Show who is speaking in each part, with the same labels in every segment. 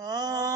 Speaker 1: నీ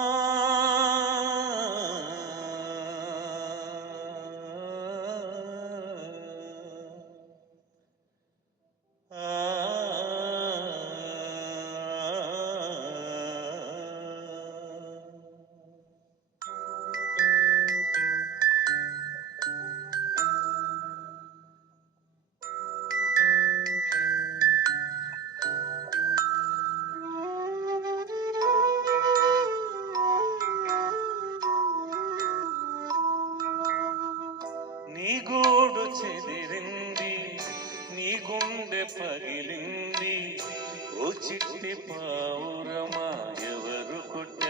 Speaker 1: గూడు చెదిరింది నీ గుండె పగిలింది. ఓ చిట్టి పావురమా ఎవరు కొట్టి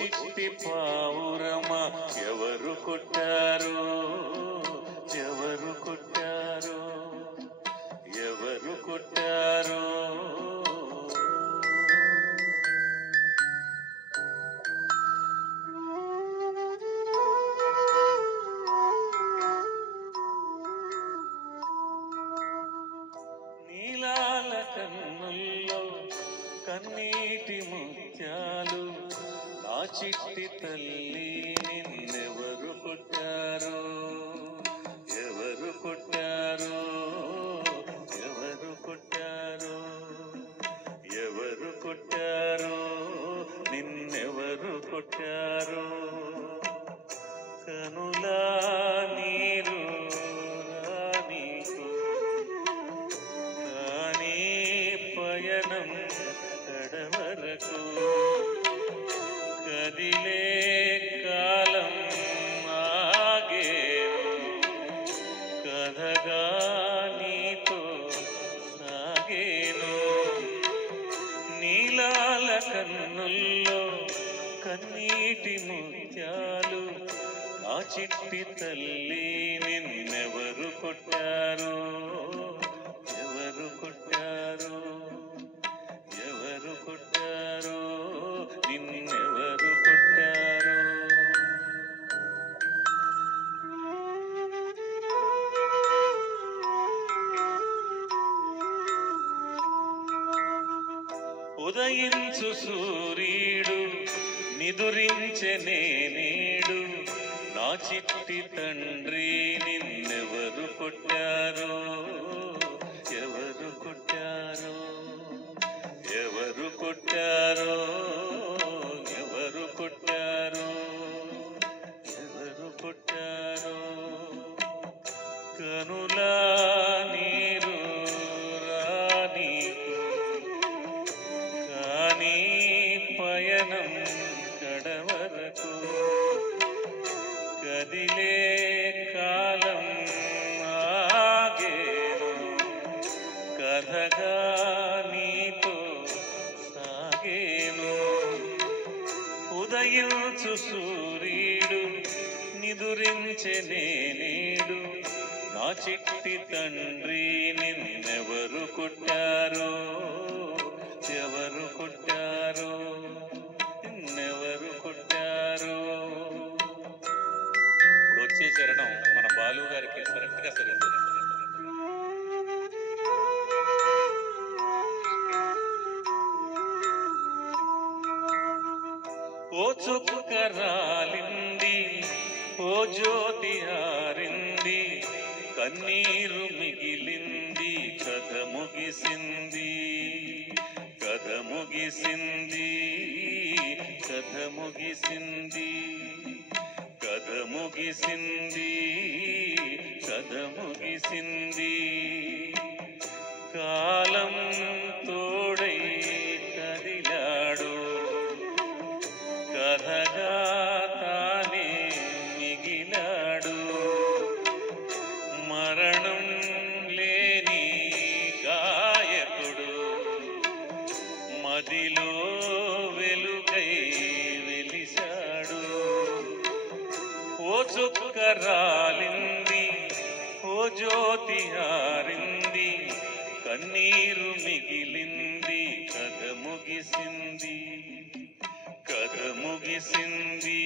Speaker 1: ఓ చిట్టి పావురమా ఎవరు కొట్టారు? నీటి ముత్యాలు నా చిట్టి తల్లి నిన్నెవరు పుట్టారో? కదిలే కాలం ఆగే కథగా నీతో సాగేను. నీలాల కన్నుల్లో కన్నీటి ముత్యాలు ఆ చిట్టి తల్లి నిన్నెవరు కొట్టారో? ఉదయించు సూర్యుడు నిదురించే నేడు నా చిట్టి తండ్రి నిన్నెవరు కొట్టారో? ఉదయించు సూర్యుడు నిదురించలేడు నా చిట్టి తండ్రి నిన్నెవరు కొట్టారో? ఎవరు కొట్టారో? నిన్నెవరు కొట్టారో? ఇప్పుడు వచ్చే చరణం మన బాలు గారికి కరెక్ట్గా ఓ చుక్క రాలింది ఓ జ్యోతి ఆరింది కన్నీరు మిగిలింది కథ ముగిసింది కథ ముగిసింది కథ ముగిసింది కథ ముగిసింది కథ ముగిసింది. కాలం మదిలో వెలుగై వెలిశాడు. ఓ చుక్క రాలింది ఓ జ్యోతి హారింది కన్నీరు మిగిలింది కథ ముగిసింది కథ ముగిసింది.